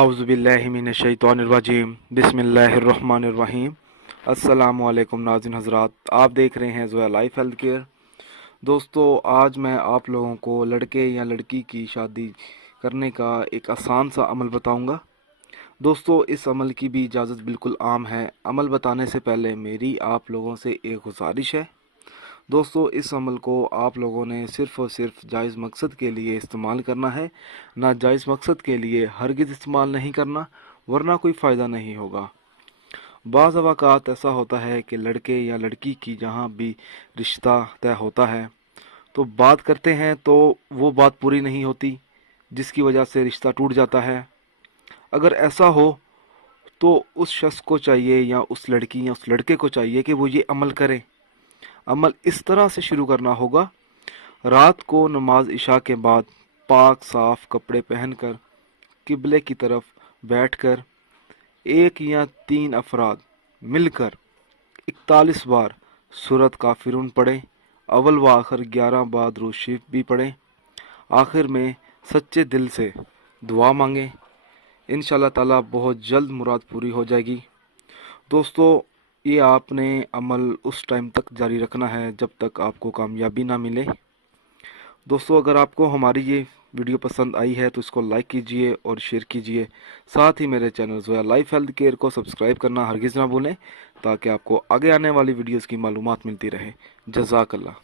आउज़ुबिल्लाहिमिनश्शैतानिर्रजीम बिस्मिल्लाहिर्रहमानिर्रहीम। अस्सलामु अलैकुम नाज़रीन हज़रात, आप देख रहे हैं ज़ोया लाइफ हेल्थ केयर। दोस्तों, आज मैं आप लोगों को लड़के या लड़की की शादी करने का एक आसान सा अमल बताऊंगा। दोस्तों, इस अमल की भी इजाज़त बिल्कुल आम है। अमल बताने से पहले मेरी आप लोगों से एक गुजारिश है। दोस्तों, इस अमल को आप लोगों ने सिर्फ़ और सिर्फ जायज़ मकसद के लिए इस्तेमाल करना है, नाजायज़ मकसद के लिए हरगिज़ इस्तेमाल नहीं करना, वरना कोई फ़ायदा नहीं होगा। बाज़ अवाक़ात ऐसा होता है कि लड़के या लड़की की जहाँ भी रिश्ता तय होता है तो बात करते हैं तो वो बात पूरी नहीं होती, जिसकी वजह से रिश्ता टूट जाता है। अगर ऐसा हो तो उस शख्स को चाहिए या उस लड़की या उस लड़के को चाहिए कि वो ये अमल करें। अमल इस तरह से शुरू करना होगा: रात को नमाज इशा के बाद पाक साफ कपड़े पहनकर किबले की तरफ बैठकर एक या तीन अफराद मिलकर 41 बार सूरत काफिरून पढ़ें। अव्वल व आखिर 11 बार दुरूद शरीफ भी पढ़ें। आखिर में सच्चे दिल से दुआ मांगें। इंशाअल्लाह ताला बहुत जल्द मुराद पूरी हो जाएगी। दोस्तों, ये आपने अमल उस टाइम तक जारी रखना है जब तक आपको कामयाबी ना मिले। दोस्तों, अगर आपको हमारी ये वीडियो पसंद आई है तो इसको लाइक कीजिए और शेयर कीजिए। साथ ही मेरे channel Zoya life health care को सब्सक्राइब करना हरगिज़ ना भूलें, ताकि आपको आगे आने वाली वीडियोस की मालूमात मिलती रहे। जज़ाकल्लाह।